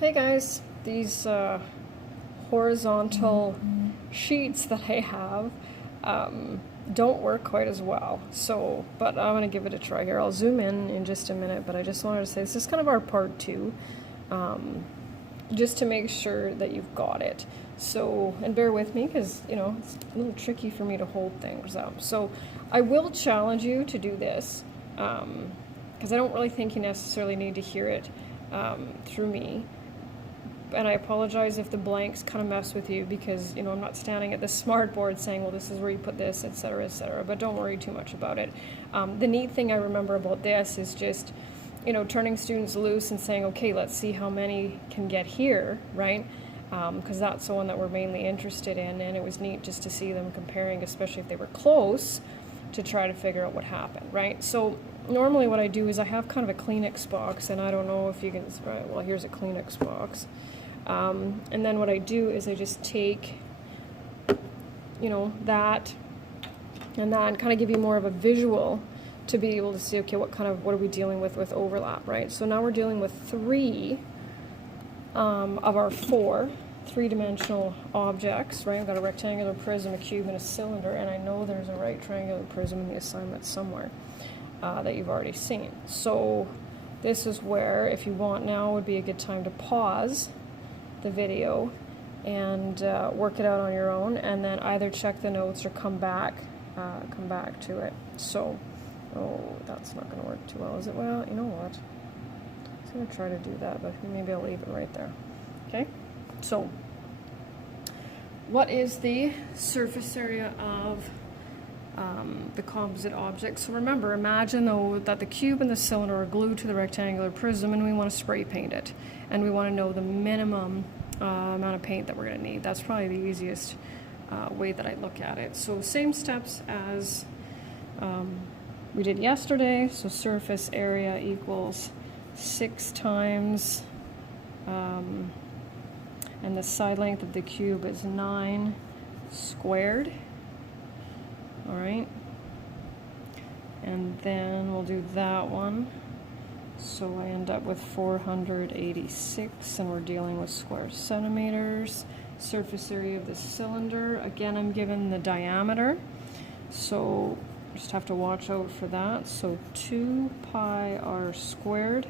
Hey guys, these horizontal sheets that I have don't work quite as well. So, but I'm gonna give it a try here. I'll zoom in just a minute, but I just wanted to say this is kind of our part two, just to make sure that you've got it. So, and bear with me because, you know, it's a little tricky for me to hold things up. So I will challenge you to do this because I don't really think you necessarily need to hear it through me. And I apologize if the blanks kind of mess with you because, you know, I'm not standing at the smart board saying, well, this is where you put this, etc., etc., but don't worry too much about it. The neat thing I remember about this is just, you know, turning students loose and saying, okay, let's see how many can get here, right? Because that's the one that we're mainly interested in, and it was neat just to see them comparing, especially if they were close, to try to figure out what happened, right? So normally what I do is I have kind of a Kleenex box, and I don't know if you can, right, well, here's a Kleenex box. And then what I do is I just take, you know, that and kind of give you more of a visual to be able to see, okay, what are we dealing with overlap, right? So now we're dealing with three of our four three-dimensional objects, right? We've got a rectangular prism, a cube, and a cylinder, and I know there's a right triangular prism in the assignment somewhere that you've already seen. So this is where, if you want now, would be a good time to pause the video and work it out on your own, and then either check the notes or come back to it. So, oh, that's not going to work too well, is it? Well, you know what? I was going to try to do that, but maybe I'll leave it right there. Okay? So, what is the surface area of the composite object? So remember, imagine though that the cube and the cylinder are glued to the rectangular prism, and we want to spray paint it, and we want to know the minimum amount of paint that we're going to need. That's probably the easiest way that I look at it. So same steps as we did yesterday. So surface area equals 6 times, and the side length of the cube is 9 squared. All right, and then we'll do that one. So I end up with 486, and we're dealing with square centimeters. Surface area of the cylinder, again, I'm given the diameter, so just have to watch out for that. So 2 pi r squared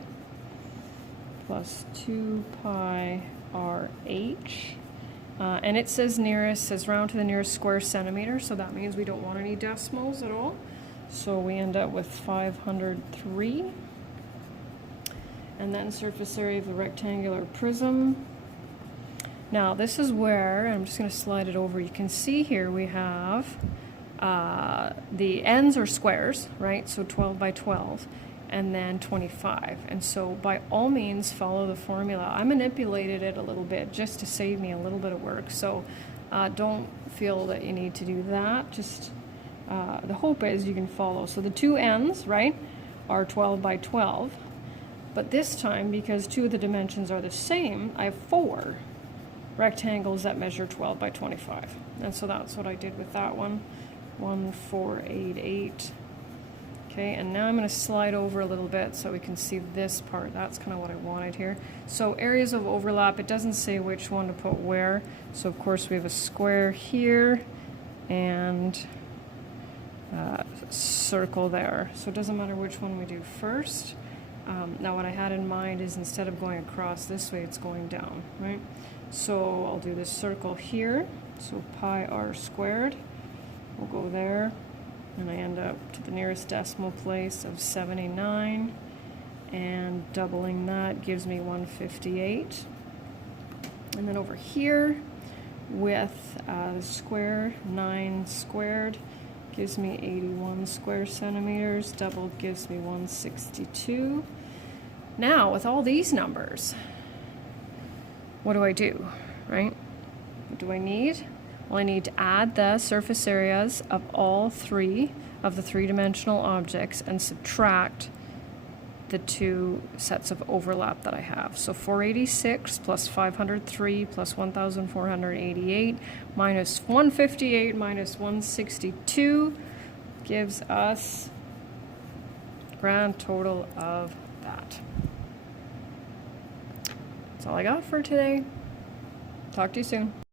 plus 2 pi r h. And it says round to the nearest square centimeter, so that means we don't want any decimals at all. So we end up with 503. And then surface area of the rectangular prism. Now this is where, I'm just going to slide it over, you can see here we have the ends are squares, right? So 12 by 12. And then 25. And so by all means follow the formula. I manipulated it a little bit just to save me a little bit of work, so don't feel that you need to do that. Just the hope is you can follow. So the two ends, right, are 12 by 12, but this time, because two of the dimensions are the same, I have 4 rectangles that measure 12 by 25. And so that's what I did with that one. 1488. Okay, and now I'm going to slide over a little bit so we can see this part. That's kind of what I wanted here. So areas of overlap, it doesn't say which one to put where. So of course we have a square here and a circle there. So it doesn't matter which one we do first. Now what I had in mind is instead of going across this way, it's going down, right? So I'll do this circle here. So pi r squared. We'll go there. And I end up to the nearest decimal place of 79, and doubling that gives me 158. And then over here with the square, 9 squared gives me 81 square centimeters, doubled gives me 162. Now with all these numbers, what do, right? What do I need? Well, I need to add the surface areas of all 3 of the three-dimensional objects and subtract the 2 sets of overlap that I have. So 486 plus 503 plus 1,488 minus 158 minus 162 gives us a grand total of that. That's all I got for today. Talk to you soon.